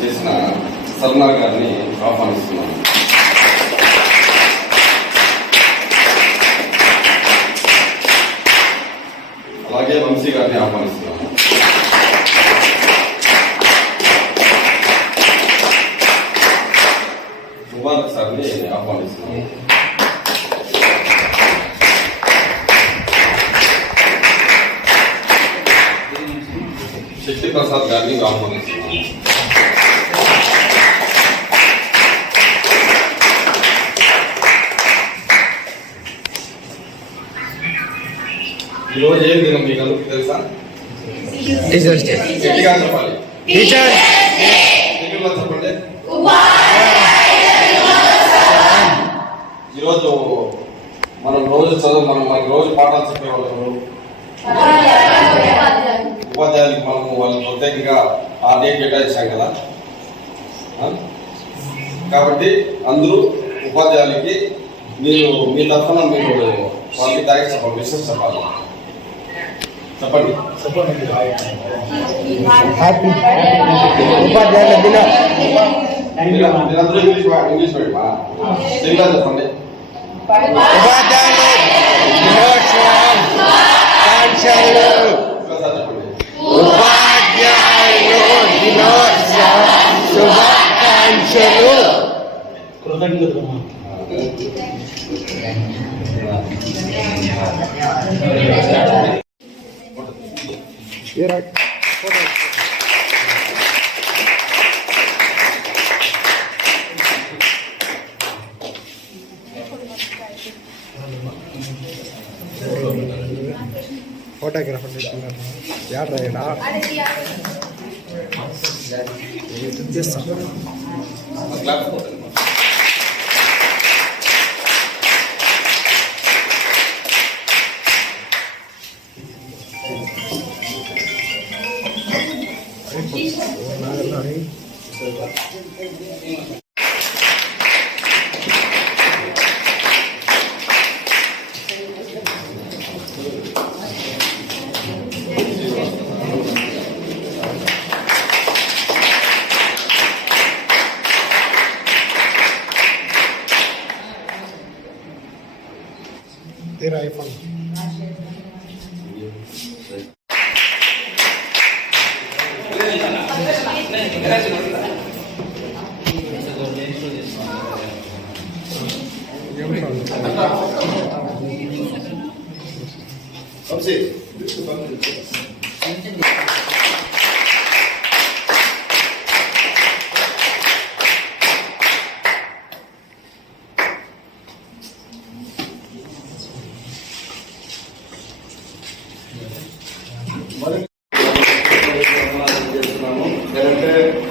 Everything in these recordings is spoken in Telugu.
చేసిన సల్మా గారిని ఆహ్వానిస్తున్నాను. అలాగే వంశీ గారిని ఆహ్వానిస్తున్నాను. ముబారక్ సార్ని ఆహ్వానిస్తున్నాను. శక్తి ప్రసాద్ గారిని ఆహ్వానిస్తున్నాను. ఈరోజు ఏం దినం మీకు అందరికీ తెలుసా? Teachers day. గట్టిగా చెప్పాలి. టీచర్స్ చెప్పండి. ఈరోజు మనకు మనకి రోజు పాఠాలు చెప్పేవాళ్ళు ఉపాధ్యాయులకు మనము వాళ్ళకి ప్రత్యేకంగా ఆ డే కేటాయించాం కదా. కాబట్టి అందరూ ఉపాధ్యాయులకి మీరు మీ తరఫున మీరు వాళ్ళకి థ్యాంక్స్ చెప్పాలి, విషయం చెప్పాలి. చెప్పండి. ఉపాధ్యాయుల దినం. మీరందరూ ఇంగ్లీష్ మీడియమా? తెలుగులో చెప్పండి. ఉపాధ్యాయులు దినోత్సవం శుభాకాంక్షలు. ఉపాధ్యాయులు దినోత్సవ శుభాకాంక్షలు. కృతజ్ఞతలు. ఫోటోగ్రాఫర్ యాడ్ రాయడా చేస్తాం. तेरा आईफोन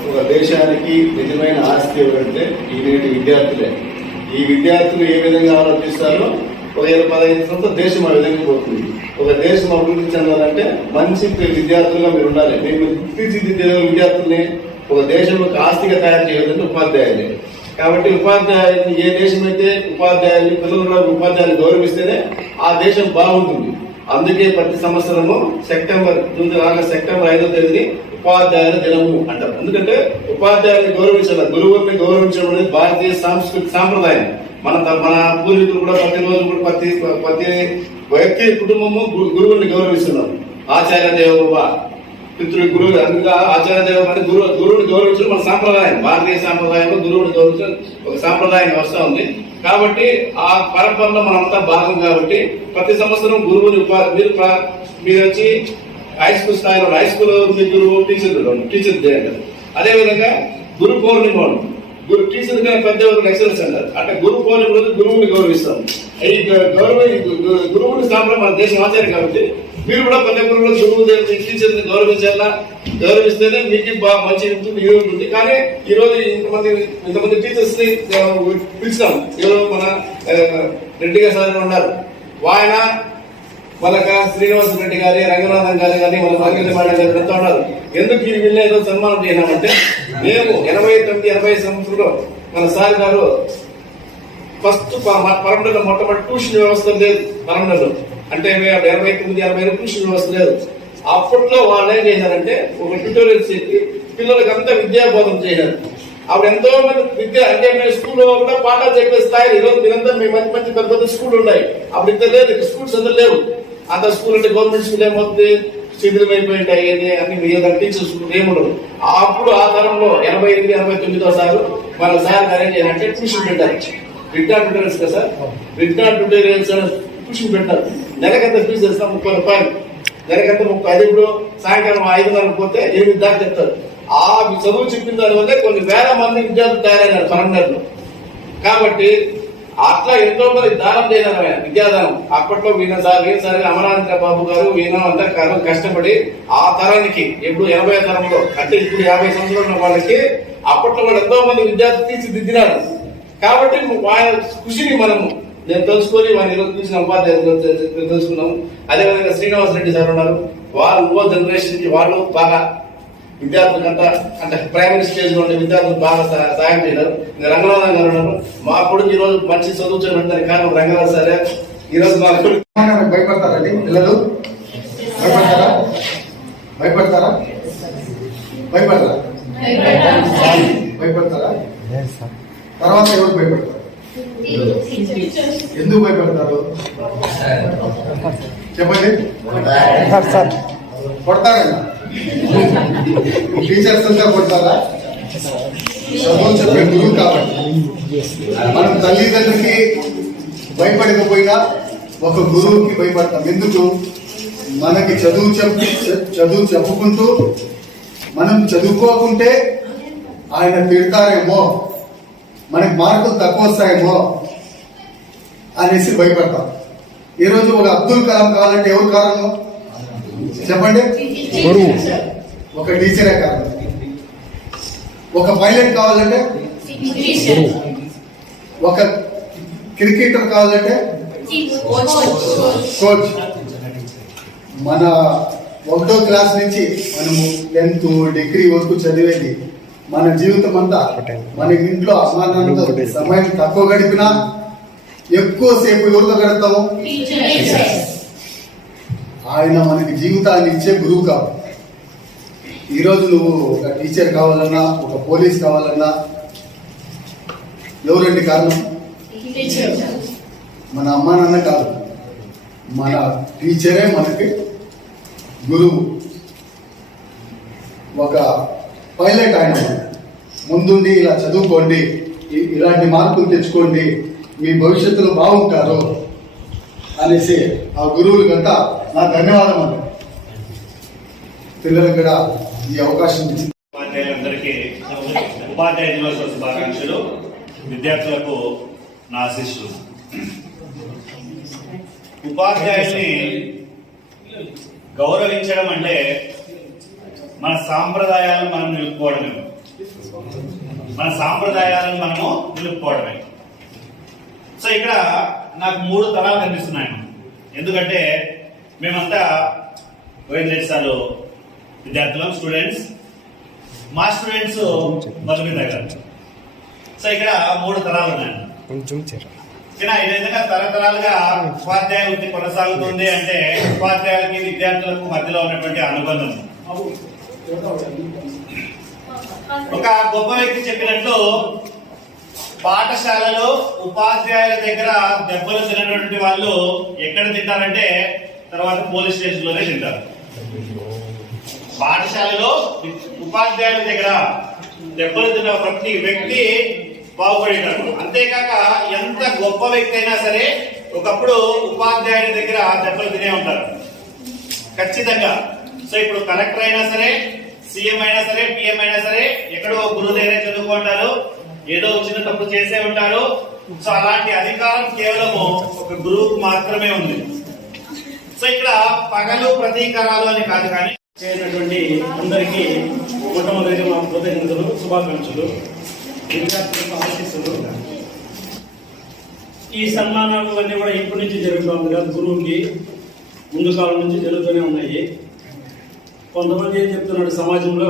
ఒక దేశానికి నిజమైన ఆస్తి ఎవరంటే ఈనేటి విద్యార్థులే. ఈ విద్యార్థులు ఏ విధంగా ఆలోచిస్తారో ఒక 15 సంవత్సరాల దేశం ఆ విధంగా పోతుంది. ఒక దేశం అభివృద్ధి చెందాలంటే మంచి విద్యార్థులుగా మీరు ఉండాలి. మీరు తీర్చిదిద్దే విద్యార్థుల్ని ఒక దేశంలో ఆస్తిగా తయారు చేయాలంటే ఉపాధ్యాయులే. కాబట్టి ఉపాధ్యాయులు ఏ దేశం అయితే ఉపాధ్యాయులు పిల్లలు ఉపాధ్యాయులు గౌరవిస్తేనే ఆ దేశం బాగుంటుంది. అందుకే ప్రతి సంవత్సరము సెప్టెంబర్ 5వ తేదీని ఉపాధ్యాయుల దినము అంటారు. ఎందుకంటే ఉపాధ్యాయుల్ని గౌరవించాలి. గురువుల్ని గౌరవించడం అనేది భారతీయ సాంస్కృతిక సాంప్రదాయం. మన పూర్వీకులు కూడా ప్రతిరోజు కూడా ప్రతి వ్యక్తి కుటుంబము గురువుల్ని గౌరవిస్తున్నారు. ఆచార్య దేవోభవ పితృ గురువు, అందుకే ఆచార్య దేవ అంటే గురువుని గౌరవించడం మన సాంప్రదాయం. భారతీయ సాంప్రదాయంలో గురువుని గౌరవించడం ఒక సాంప్రదాయం వ్యవస్థ ఉంది. కాబట్టి ఆ పరంపరలో మనంతా భాగం. కాబట్టి ప్రతి సంవత్సరం గురువుని మీరు వచ్చి హై స్కూల్ స్థాయిలో హై స్కూల్ గురువు టీచర్ డే అంటారు. అదేవిధంగా గురు పౌర్ణిమ గురు టీచర్ గా పెద్ద ఎక్సలెన్స్ అంటారు. అంటే గురు పౌర్ణిమ రోజు గురువుని గౌరవిస్తాం. ఈ గురువుని సాంప్రదాయం మన దేశం ఆచారం. కాబట్టి మీరు కూడా పల్లెటూరులో గురువు టీచర్ని గౌరవిస్తేనే మీకు బాగా మంచి ఉంటుంది. కానీ ఈ రోజు ఇంతమంది టీచర్స్ ని పిలిచినాం. ఈరోజు మన రెడ్డి గారు సార్ ఉన్నారు. ఆయన వాళ్ళక శ్రీనివాస రెడ్డి గారి, రంగనాథన్ గారి కానీ వాళ్ళ భాగ్యత మేడం గారు ఎంత ఉన్నారు. ఎందుకు ఈ వీళ్ళు ఏదో సన్మానం చేయనామంటే మేము 89-80 సంవత్సరంలో మన సార్ గారు ఫస్ట్ పరమడలో మొట్టమొదటి ట్యూషన్ వ్యవస్థ లేదు పరమడలో. అంటే 89-80 ట్యూషన్ వ్యవస్థ లేదు. అప్పట్లో వాళ్ళు ఏం చేశారంటే ఒక ట్యూటోరియల్స్ చెప్పి పిల్లలకంతా విద్యాబోధన చేశారు. అప్పుడు ఎంతో మంది విద్య అంటే మేము స్కూల్లో కూడా పాఠాలు చెప్పే స్థాయి. ఈరోజు మీరంతా మీ మంచి మంచి పెద్ద పెద్ద స్కూల్ ఉన్నాయి. అప్పుడు ఇంత లేదు, స్కూల్స్ అంతా లేవు. అంత స్కూల్ అంటే గవర్నమెంట్ స్కూల్ ఏమవుతుంది, శిథిలమైపోయింటాయి. అన్ని టీచర్స్ ఏముండవు. అప్పుడు ఆ తరంలో 88-89 సార్లు మన సార్ అరేంజ్ చేయాలంటే ట్యూషన్ పెట్టారు. విజ్ఞా ట్యూటోరియల్స్ కదా సార్, విజ్ఞా ట్యూటోరియల్స్ ట్యూషన్ పెట్టారు. నెలకంత ఫీజు చేస్తాం 30 రూపాయలు. నెలకంత 30. ఇప్పుడు సాయంకాలం 5:30 పోతే 8 దాకా చెప్తారు. ఆ చదువు చెప్పిన దానివల్ల కొన్ని వేల మంది విద్యార్థులు తయారైనారు పరంగంలో. కాబట్టి అట్లా ఎంతో మంది దానం చేశారు ఆయన, విద్యాదానం. అప్పట్లో వీణసారి అమరాంధ్ర బాబు గారు అంతా కష్టపడి ఆ తరానికి ఎప్పుడు 80 తరంలో అంటే ఇప్పుడు 50 సంవత్సరాలు ఉన్న వాళ్ళకి అప్పట్లో వాళ్ళు ఎంతో మంది విద్యార్థులు తీర్చిదిద్దినారు. కాబట్టి ఆయన కృషిని నేను తెలుసుకొని వారిని ఈరోజు చూసిన ఉపాధ్యాయులు తెలుసుకున్నాము. అదేవిధంగా శ్రీనివాస్ రెడ్డి సార్ ఉన్నారు. వాళ్ళు జనరేషన్ కి వాళ్ళు బాగా విద్యార్థులంతా అంటే ప్రైమరీ స్టేజ్ లో ఉండే విద్యార్థులు బాగా సాయం చేశారు. ఇంకా రంగనాథన్ గారు ఉన్నారు. మా కొడుకు ఈ రోజు మంచి చదువుతున్న కారణం రంగనాథ్ సరే. ఈ రోజు మా కొడుకు భయపడతారండి పిల్లలు? భయపడతారా? భయపడతారా? భయపడతారా? భయపడతారా? తర్వాత ఎవరు భయపడతారు? ఎందుకు భయపడతారు చెప్పండి. కొడతారన్నా? టీచర్స్ అంతా కొడతారా? చదువు చెప్పే గురువు కాబట్టి మనం తల్లిదండ్రులకి భయపడకపోయినా ఒక గురువుకి భయపడతాం. ఎందుకు? మనకి చదువు చెప్పుకుంటూ మనం చదువుకోకుంటే ఆయన తిడతారేమో, మనకి మార్కులు తక్కువ వస్తాయేమో అనేసి భయపడతాం. ఈరోజు ఒక అబ్దుల్ కలాం కావాలంటే ఎవరు కారణం చెప్పండి? గురువు. ఒక టీచరే కారణం. ఒక పైలట్ కావాలంటే గురువు. ఒక క్రికెటర్ కావాలంటే కోచ్. మన 1వ క్లాస్ నుంచి మనము 10th డిగ్రీ వరకు చదివేది మన జీవితం అంతా మన ఇంట్లో అమ్మానాన్నతో సమయం తక్కువ గడిపినా ఎక్కువసేపు ఎవరితో గడుపుతాము? ఆయన మనకి జీవితాన్ని ఇచ్చే గురువు కావాలి. ఈరోజు నువ్వు ఒక టీచర్ కావాలన్నా ఒక పోలీస్ కావాలన్నా ఎవరండి కారణం? మన అమ్మా నాన్న కాదు, మన టీచరే మనకి గురువు. ఒక పైలట్ ఆయన ముందుండి ఇలా చదువుకోండి, ఇలాంటి మార్కులు తెచ్చుకోండి, మీ భవిష్యత్తులో బాగుంటారు అనేసి ఆ గురువులకంతా నా ధన్యవాదం అండి. పిల్లలకు కూడా ఈ అవకాశం ఇచ్చింది. ఉపాధ్యాయులందరికీ ఉపాధ్యాయ దినోత్సవ శుభాకాంక్షలు. విద్యార్థులకు నా ఆశీస్సులు. ఉపాధ్యాయుల్ని గౌరవించడం అంటే మన సాంప్రదాయాలను మనం నిలుపుకోవడమే. సో ఇక్కడ నాకు 3 తరాలు కనిపిస్తున్నాయి. ఎందుకంటే మేమంతా గోవింద్ రెడ్డి సార్ విద్యార్థులం, స్టూడెంట్స్. మా స్టూడెంట్స్ మధుమిత గారు. సో ఇక్కడ 3 తరాలు ఉన్నాయి. ఈ విధంగా తరతరాలుగా ఉపాధ్యాయ వృత్తి కొనసాగుతుంది అంటే ఉపాధ్యాయులకి విద్యార్థులకు మధ్యలో ఉన్నటువంటి అనుబంధం. ఒక గొప్ప వ్యక్తి చెప్పినట్లు పాఠశాలలో ఉపాధ్యాయుల దగ్గర దెబ్బలు తినటువంటి వాళ్ళు ఎక్కడ తింటారంటే తర్వాత పోలీస్ స్టేషన్ లోనే తింటారు. పాఠశాలలో ఉపాధ్యాయుల దగ్గర దెబ్బలు తిన్న ప్రతి వ్యక్తి బాగుపడినాడు. అంతేకాక ఎంత గొప్ప వ్యక్తి అయినా సరే ఒకప్పుడు ఉపాధ్యాయుడి దగ్గర దెబ్బలు తినే ఉంటారు ఖచ్చితంగా. సో ఇప్పుడు కలెక్టర్ అయినా సరే, సీఎం అయినా సరే, పిఎం అయినా సరే ఎక్కడో గురువు దగ్గర చదువుకుంటారు, ఏదో చిన్న తప్పు చేసే ఉంటారు. సో అలాంటి అధికారం కేవలము ఒక గురువుకు మాత్రమే ఉంది. సో ఇక్కడ పగలు ప్రతీకారాలు అని కాదు, కానీ చేసినటువంటి అందరికీ మొట్టమొదటిగా మా కృతజ్ఞతలు, శుభాకాంక్షలు, విద్యార్థులకు ఆశీస్సులు. ఈ సన్మానాలు అన్నీ కూడా ఇప్పటి నుంచి జరుగుతూ ఉంది కదా, గురువుకి ముందు కాలం నుంచి జరుగుతూనే ఉన్నాయి. కొంతమంది ఏం చెప్తున్నాడు, సమాజంలో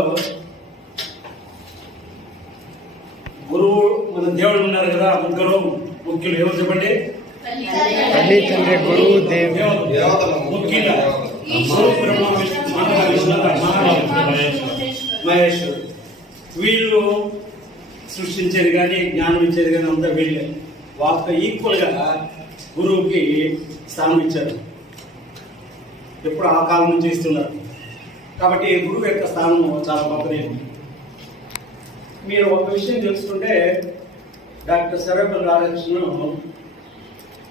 గురువు మన దేవుడు ఉన్నారు కదా, ముగ్గురు ముఖ్యులు ఎవరు చెప్పండి? తల్లి తండ్రి గురువు దేవు దేవతలు. ముఖ్యులు గురు బ్రహ్మ విష్ణు మహేశ్వరు. వీళ్ళు సృష్టించేది కానీ జ్ఞానం ఇచ్చేది కానీ అంతా వీళ్ళే. వాళ్ళతో ఈక్వల్ గా గురువుకి స్థానం ఇచ్చారు. ఎప్పుడు ఆ కాలం నుంచి ఇస్తున్నారు. కాబట్టి గురువు యొక్క స్థానం చాలా గొప్పది. మీరు ఒక విషయం తెలుసుకుంటే డాక్టర్ సర్వేపల్లి రాధాకృష్ణన్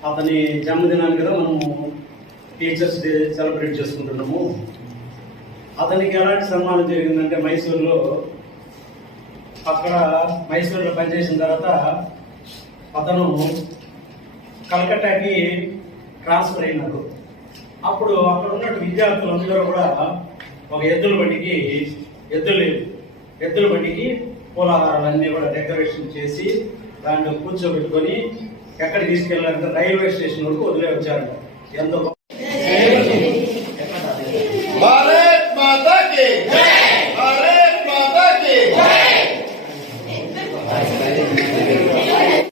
అతని జన్మదినాన్ని కదా మనము టీచర్స్ డే సెలబ్రేట్ చేసుకుంటున్నాము. అతనికి ఎలాంటి సన్మానం జరిగిందంటే మైసూరులో, అక్కడ మైసూరులో పనిచేసిన తర్వాత అతను కలకట్టాకి ట్రాన్స్ఫర్ అయినారు. అప్పుడు అక్కడ ఉన్న విద్యార్థులందరూ కూడా ఒక ఎద్దుల బండికి పూలహారాలన్నీ కూడా డెకరేషన్ చేసి దాంట్లో కూర్చోబెట్టుకొని ఎక్కడికి తీసుకెళ్లారంటే రైల్వే స్టేషన్ వరకు వదిలే వచ్చారు. ఎంతో